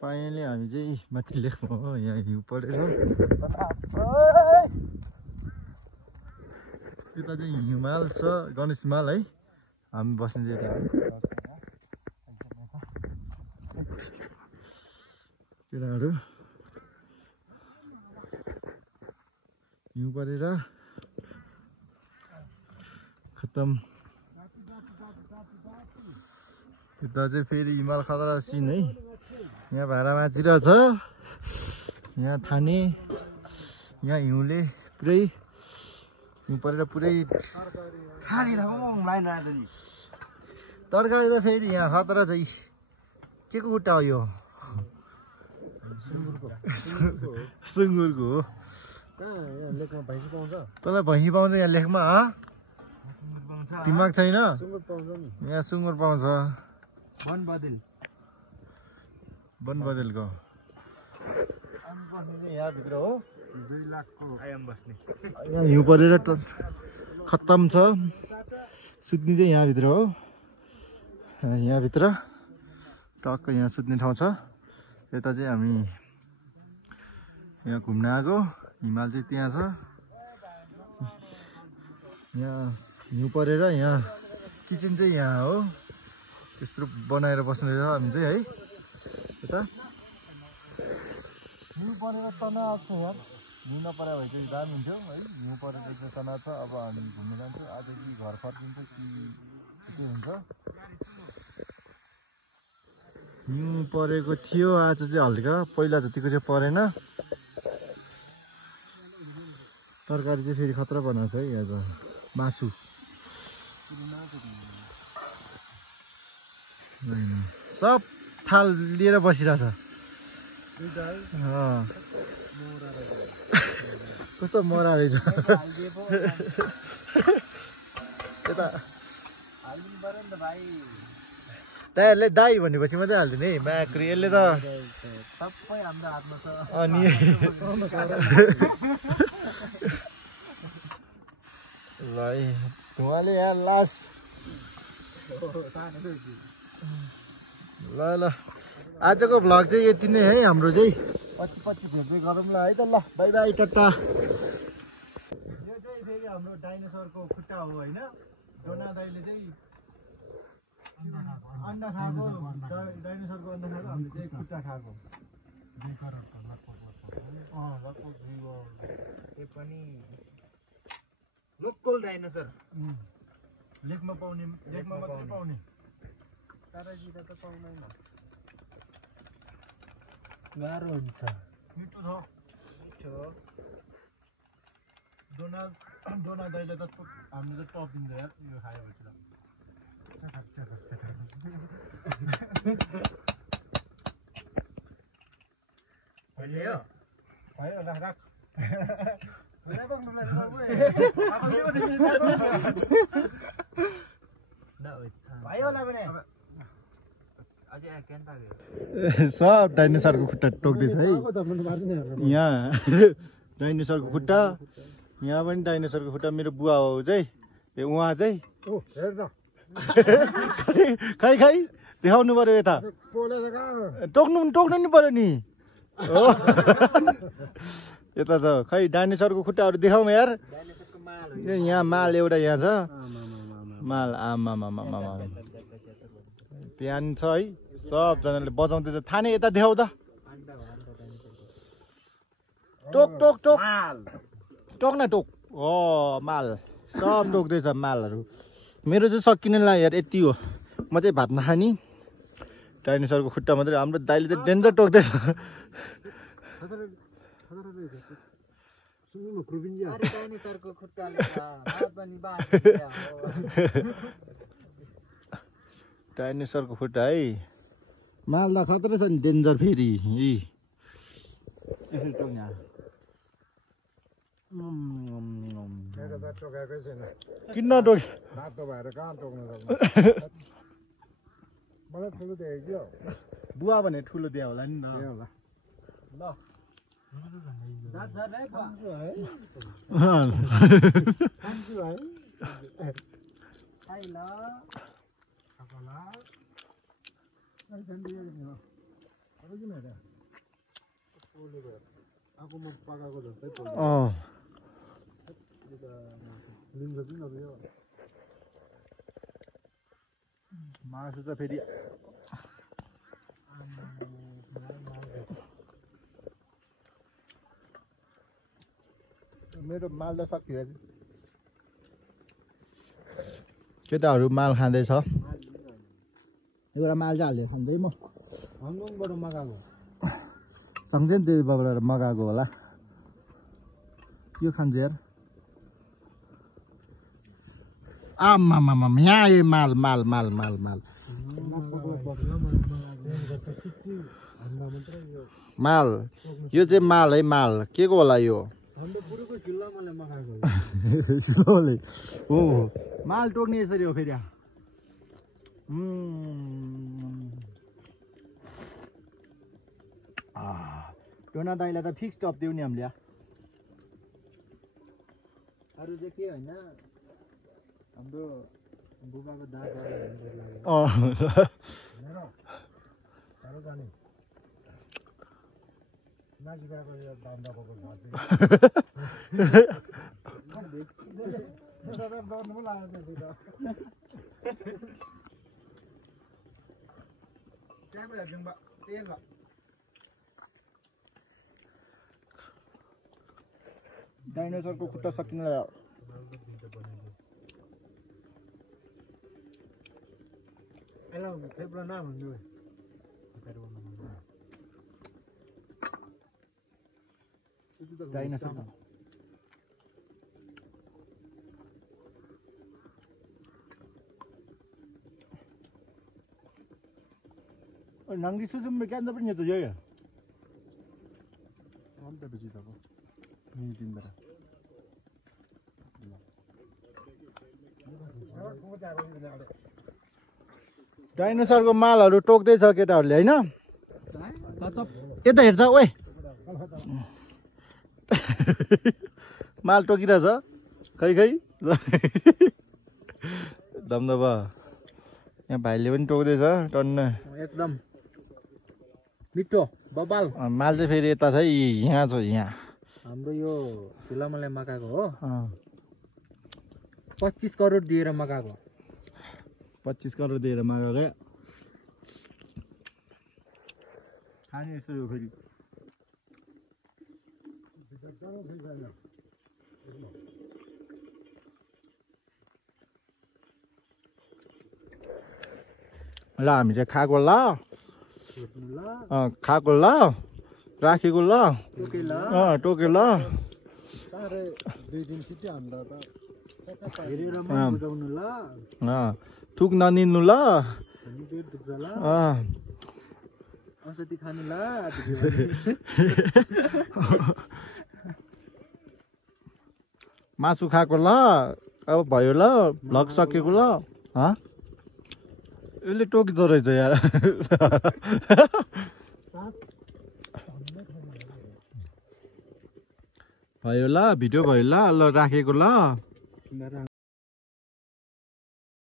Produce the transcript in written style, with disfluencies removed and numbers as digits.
finally हामी चाहिँ माथि लेख्नु हो यहाँ हिउँ परेर यता चाहिँ हिमाल छ गणेश हिमाल है हामी बस्ने चाहिँ यता केटाहरू हिउँ परेर खतम यता चाहिँ फेरि हिमाल खतरा सिन है यहाँ भाडा माचिरहेछ यहाँ थाने यहाँ हिउँले पुरै हिउँ परेर पुरै खाली तरकारी त फेरि यहाँ खतरा छ के को खुट्टा हो यो सुँगुरको हो तँलाई भैँसी पाउँछ यहाँ लेखमा दिमाग छैन यहाँ सुँगुर पाउँछ बनबदेलको यहाँभित्र हो 2 लाखको आयाम बस्ने यहाँ हिउँ परेर खत्तम छ सुत्ने चाहिँ यहाँभित्र हो यहाँभित्र टक्क यहाँ सुत्ने ठाउँ छ यता चाहिँ हामी यहाँ घुम्न आएको हिमाल चाहिँ त्यहाँ छ यहाँ हिउँ परेर यहाँ किचन चाहिँ यहाँ हो त्यस्तो बनाएर बस्ने रहेछ हामी चाहिँ है यता हिउँ परेर तनाव छ यार हिउँ नपरे भने चाहिँ दामी हुन्थ्यो है हिउँ परेर चाहिँ तनाव छ अब हामी घुम्न जान्छौँ आज कि घर फर्किन्छ कि के हुन्छ हिउँ परेको थियो आज चाहिँ हल्का पहिला जतिको चाहिँ परेन तरकारी चाहिँ फेरि खतरा बनाएको छ है आज मासु सब थाल लिएर बसिरहेछ कस्तो मरा रहेछ यता दाइहरूले दाई भनेपछि मात्रै हालिदिने है माक्री यसले त सबै हाम्रो हातमा छ अनि ल धुवाले यहाँ लास ल ल आजको भ्लग चाहिँ यति नै है हाम्रो चाहिँ पछि भेट्दै गरौँला है त ल बाई बाई टाटा यो चाहिँ फेरि हाम्रो डाइनोसरको खुट्टा हो होइन डोना दाइले चाहिँ अन्डा खाएको डाइनोसरको अन्डा खाएको हामीले चाहिँ खुट्टा खाएको 2 करोडको लगभग पनि लोकल डाइनोसर लेखमा पाउने लेखमा मात्रै पाउने ताराजीले त पाउँदैन गाह्रो हुन्छ मिठो छ मिठो डोना दाइले त हामीले त टप दिन्छ यार यो खायो भने भयो राख सब डाइनोसरको खुट्टा टोक्दैछ है यहाँ डाइनोसरको खुट्टा यहाँ पनि डाइनोसरको खुट्टा मेरो बुवा हो चाहिँ उहाँ चाहिँ खै देखाउनु पर्यो यता टोक्नु नि पर्यो नि यता छ खै डाइनोसरको खुट्टाहरू देखाउँ यार यहाँ माल एउटा यहाँ छ माल आमा त्यहाँ छ है सबजनाले बजाउँदैछ थाने यता देखाउ त टोक टोक न टोक हो माल सब टोक्दैछ मालहरू मेरो चाहिँ सकिने लाग्यो यार यति हो म चाहिँ भात नखाने डाइनोसरको खुट्टा मात्रै हाम्रो दाइले चाहिँ डेन्जर टोक्दैछ डाइनोसरको खुट्टा है माल्दा खतरा छ नि डेन्जर फेरि यसरी टोक्ने किन नटोके बुवा भने ठुलो दिया होला नि ल मासु त फेरि मेरो माल त सकियो केटाहरू माल खाँदैछ एउटा माल चाहिँ हालेर खाँदै म हङकङबाट मगाएको सँगै देवीबाट मगाएको होला यो खान्छ यार आमामामा यहाँ आयो माल माल माल माल माल माल यो चाहिँ माल है माल के को होला यो हो माल टोक्ने यसरी हो फेरि टोना दाइलाई त फिक्स टप दिउ नि हामीले अरू चाहिँ के होइन हाम्रो बुबाको दाँत डाइनोसरको खुट्टा सकिन लाग्यो डाइनोसर नंगी सुसुम में क्या अंदर पर नहीं तो जाएगा हम तो बिजी था वो नहीं दिन बरा डाइनोसरको मालहरु टोक्दै छ केटाहरुले हैन यता हेर्दा ओए माल टोकिरहेछ खै खै दमदबा यहाँ भाइले पनि टोक्दैछ टन्न एकदम मिठो बबाल माल चाहिँ फेरि यता छ यहाँ छ यहाँ हाम्रो यो फिल्मले मगाएको हो 25 करोड दिएर मगाएको 25 करोड दिएर मगाएको खाने यसो हो फेरि ल हामी चाहिँ खाएको ल खाएको ल राखेको ल टोके ल थुक ननिन्नु ल औषधि खानु ल मासु खाएको ल अब भयो ल भ्लग सकेको ल यसले टोकिदो रहेछ यार भयो ल भिडियो भयो ल राखेको ल